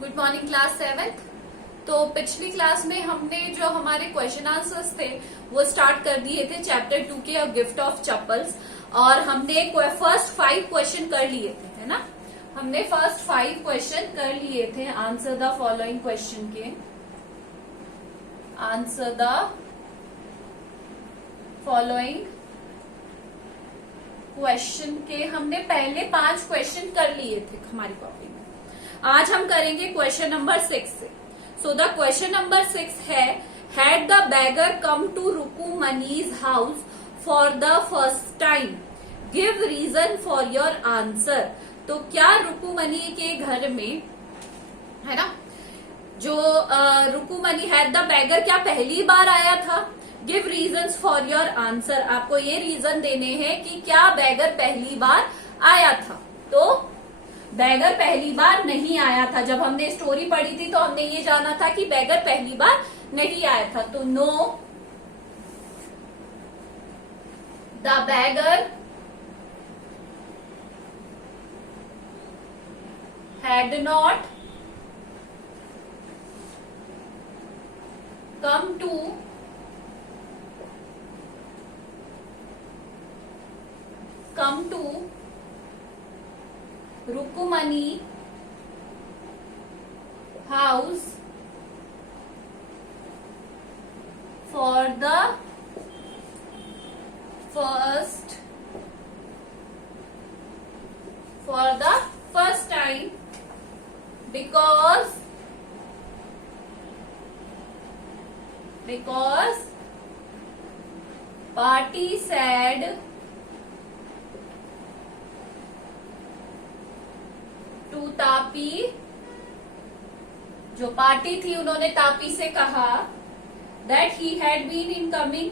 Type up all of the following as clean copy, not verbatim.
Good morning class 7th। तो पिछली class में हमने जो हमारे क्वेश्चन आंसर्स थे वो स्टार्ट कर दिए थे चैप्टर 2 के गिफ्ट ऑफ चप्पल्स, और हमने फर्स्ट 5 क्वेश्चन कर लिए थे, है ना। हमने फर्स्ट 5 क्वेश्चन कर लिए थे। आंसर द फॉलोइंग क्वेश्चन के, आंसर द फॉलोइंग क्वेश्चन के हमने पहले 5 क्वेश्चन कर लिए थे हमारी कॉपी में। आज हम करेंगे क्वेश्चन नंबर 6 से। सो द क्वेश्चन नंबर 6 है, had the beggar come to Rukmini's house for the first time, give reason for your answer. तो क्या रुकुमनी के घर में, है ना, जो रुकुमनी हैड द बैगर क्या पहली बार आया था? Give reasons for your answer. आपको ये रीजन देने हैं कि क्या बैगर पहली बार आया था। तो बैगर पहली बार नहीं आया था। जब हमने स्टोरी पढ़ी थी तो हमने ये जाना था कि बैगर पहली बार नहीं आया था। तो no, the beggar had not come to Rukumani house for the first time because party said to Tapi, जो पार्टी थी उन्होंने तापी से कहा that he had been in coming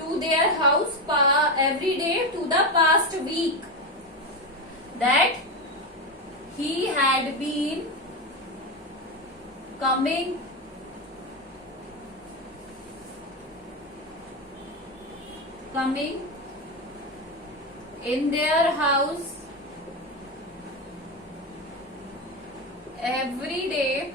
to their house every day to the past week, that he had been coming in their house every day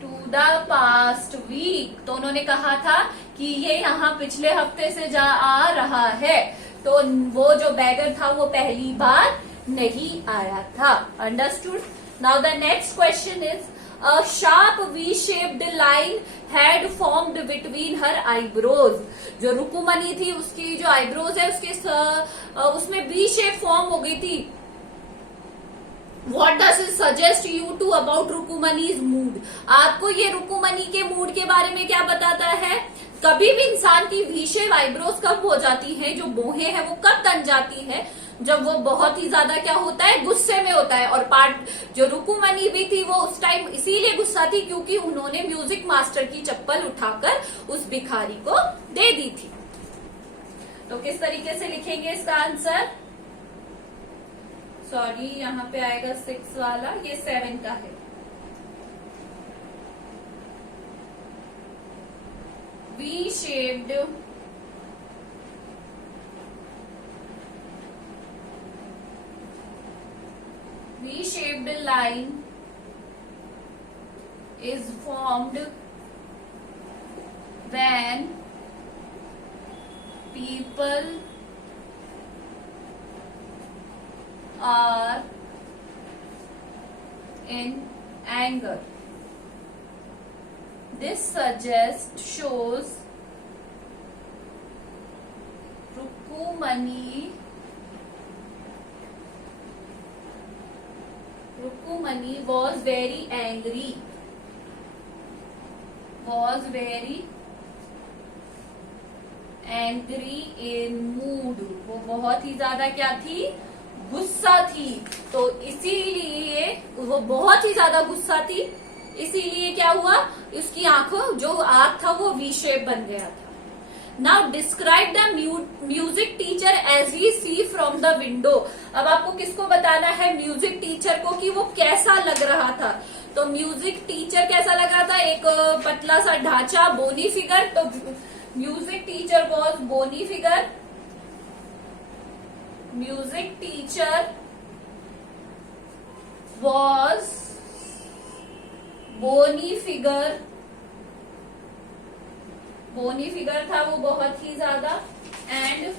to the past week। तो उन्होंने कहा था कि ये यहाँ पिछले हफ्ते से आ रहा है। तो वो जो बैगर था वो पहली बार नहीं आया था। Understood? Now the next question is, A sharp V-shaped line had formed between her eyebrows। जो रुकुमनी थी उसकी जो आईब्रोज है उसमें V शेप फॉर्म हो गई थी। What does it suggest you to about Rukmini's mood? आपको ये रुकुमनी के मूड के बारे में क्या बताता है? कभी भी इंसान की V शेप आईब्रोज कब हो जाती है, जो बोहें हैं वो कब तन जाती है? जब वो बहुत ही ज्यादा क्या होता है, गुस्से में होता है। और जो रुकुमनी भी थी वो उस टाइम इसीलिए गुस्सा थी क्योंकि उन्होंने म्यूजिक मास्टर की चप्पल उठाकर उस भिखारी को दे दी थी। तो किस तरीके से लिखेंगे इसका आंसर? सॉरी, यहाँ पे आएगा 6 वाला, ये 7 का है। V-shaped line is formed when people are in anger. This shows Rukumani was very angry, in mood। वो बहुत ही ज्यादा क्या थी, गुस्सा थी। तो इसीलिए वो बहुत ही ज्यादा गुस्सा थी, इसीलिए क्या हुआ, उसकी आंखों जो आंख था वो वी शेप बन गया था। Now describe the music teacher as we see from the window. अब आपको किसको बताना है, म्यूजिक टीचर को, कि वो कैसा लग रहा था। तो म्यूजिक टीचर कैसा लग रहा था, एक पतला सा ढांचा, बोनी फिगर। तो music teacher was bony figure, music teacher was bony figure, bony figure था वो बहुत ही ज्यादा, and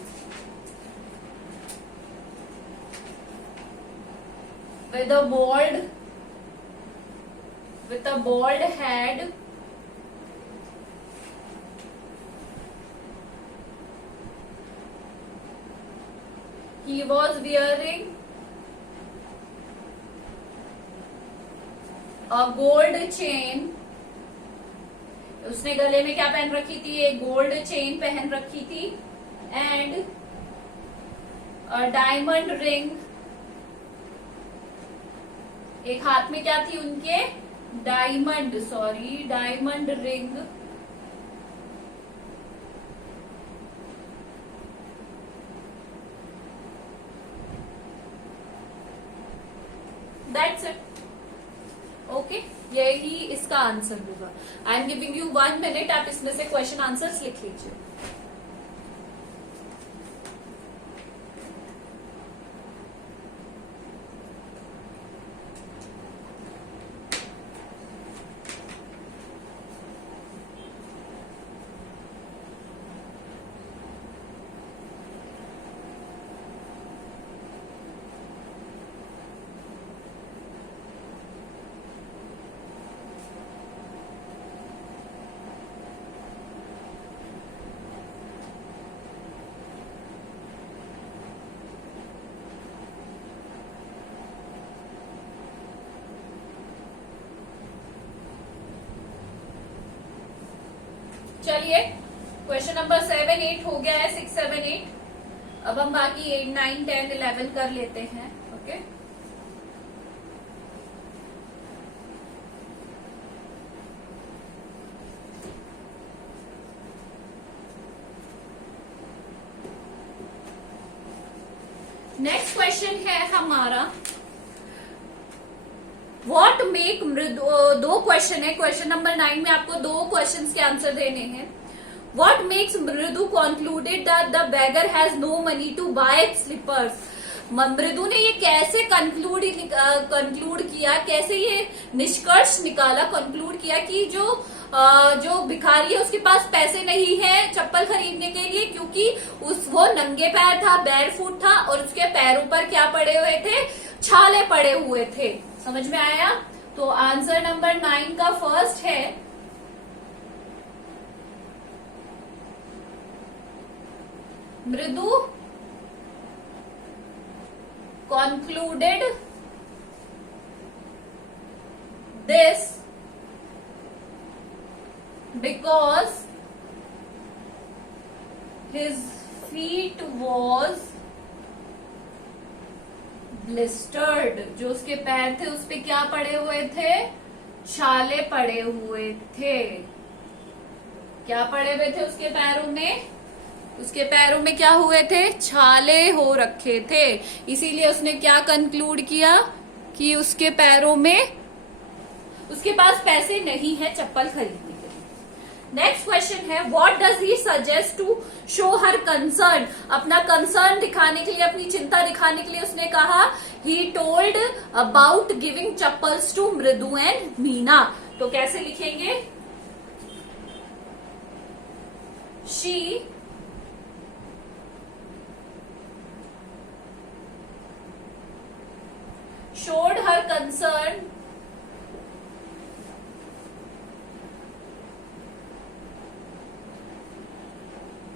with a bald head, he was wearing a gold chain, उसने गले में क्या पहन रखी थी, एक गोल्ड चेन पहन रखी थी, एंड डायमंड रिंग, एक हाथ में क्या थी उनके, diamond ring, that's it. Okay, यही इसका आंसर होगा। I am giving you 1 minute, आप इसमें से क्वेश्चन आंसर्स लिख लीजिए। चलिए, क्वेश्चन नंबर 7, 8 हो गया है, 6, 7, 8। अब हम बाकी 8, 9, 10, 11 कर लेते हैं। ओके, नेक्स्ट क्वेश्चन है हमारा वॉट मेक मृदु, दो क्वेश्चन है। क्वेश्चन नंबर 9 में आपको 2 क्वेश्चंस के आंसर देने हैं। What makes Mridu concluded that the beggar has no money to buy slippers. Mridu ने ये कैसे कंक्लूड किया, कैसे ये निष्कर्ष निकाला, कंक्लूड किया कि जो भिखारी है उसके पास पैसे नहीं है चप्पल खरीदने के लिए, क्योंकि वो नंगे पैर था, बैरफुट था, और उसके पैरों पर क्या पड़े हुए थे, छाले पड़े हुए थे। समझ में आया? तो आंसर नंबर 9 का फर्स्ट है मृदु concluded this because his feet was blistered। जो उसके पैर थे उस पे क्या पड़े हुए थे, छाले पड़े हुए थे। क्या पड़े हुए थे उसके पैरों में, उसके पैरों में क्या हुए थे, छाले हो रखे थे। इसीलिए उसने क्या कंक्लूड किया कि उसके पैरों में, उसके पास पैसे नहीं है चप्पल खरीदने के लिए। नेक्स्ट क्वेश्चन है what does he suggest to show her concern. अपना कंसर्न दिखाने के लिए, अपनी चिंता दिखाने के लिए उसने कहा he told about giving chappals to Mridu and Meena. तो कैसे लिखेंगे, she showed her concern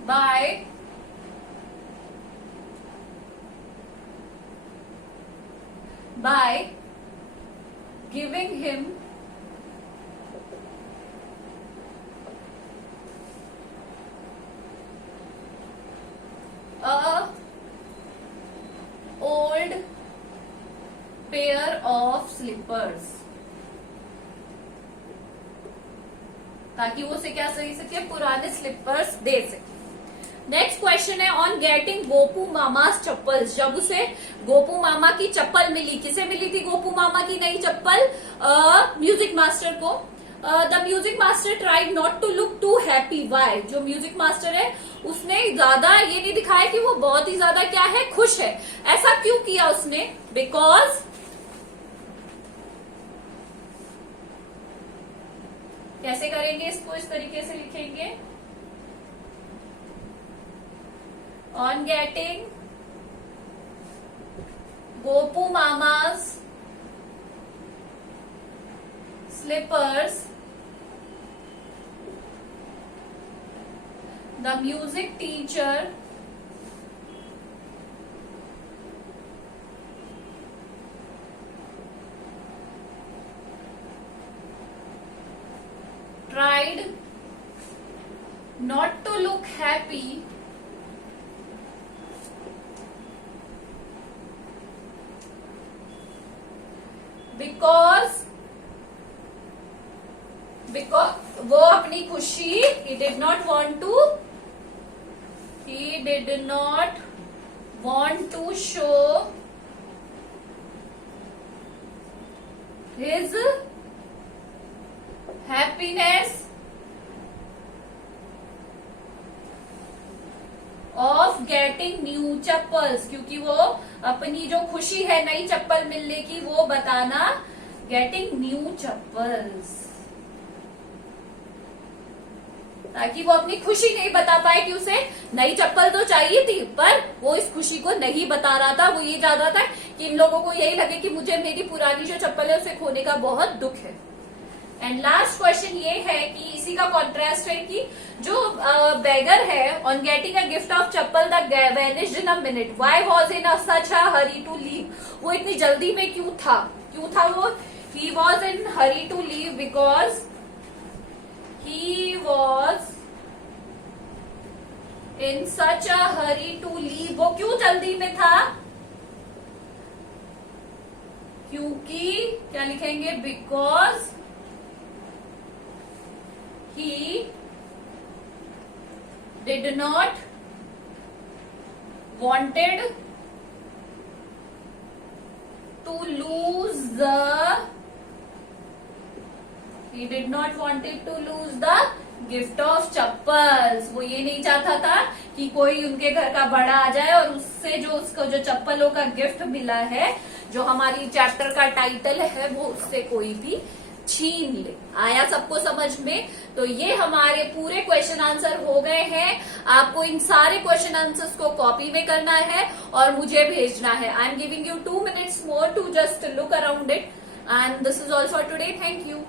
by giving him a old pair of slippers, ताकि वो उसे क्या सही सके, पुराने स्लीपर्स दे सके। नेक्स्ट क्वेश्चन है on getting Gopu mama's chappals. जब उसे गोपू मामा की चप्पल मिली, किसे मिली थी गोपू मामा की नई चप्पल, म्यूजिक मास्टर को। The music master tried not to look too happy. Why, जो म्यूजिक मास्टर है उसने ज्यादा ये नहीं दिखाया कि वो बहुत ही ज्यादा क्या है, खुश है। ऐसा क्यों किया उसने, बिकॉज कैसे करेंगे इसको? इस तरीके से लिखेंगे, ऑन गेटिंग गोपू मामा's slippers, the music teacher tried not to look happy because वो अपनी खुशी he did not want to show his happiness of getting new chappals, क्योंकि वो अपनी जो खुशी है नई चप्पल मिलने की वो बताना गेटिंग न्यू चप्पल्स, ताकि वो अपनी खुशी नहीं बता पाए कि उसे नई चप्पल तो चाहिए थी पर वो इस खुशी को नहीं बता रहा था। वो ये चाहता था कि इन लोगों को यही लगे कि मुझे मेरी पुरानी जो चप्पल है उसे खोने का बहुत दुख है। एंड लास्ट क्वेश्चन ये है कि इसी का कॉन्ट्रास्ट है कि जो बेगर है on getting a gift of chappal the vanished in a minute, why was in such a hurry to leave, वो इतनी जल्दी में क्यों था वो? He was in hurry to leave because he was in such a hurry to leave। वो क्यों जल्दी में था? क्योंकि क्या लिखेंगे? because he did not wanted to lose the gift of chappals. वो ये नहीं चाहता था कि कोई उनके घर का बड़ा आ जाए और उससे जो उसको जो चप्पलों का गिफ्ट मिला है, जो हमारी चैप्टर का टाइटल है, वो उससे कोई भी छीन ले। आया सबको समझ में? तो ये हमारे पूरे क्वेश्चन आंसर हो गए हैं। आपको इन सारे क्वेश्चन आंसर्स को कॉपी में करना है और मुझे भेजना है। I am giving you 2 minutes more to just look around it, and this is all for today. Thank you.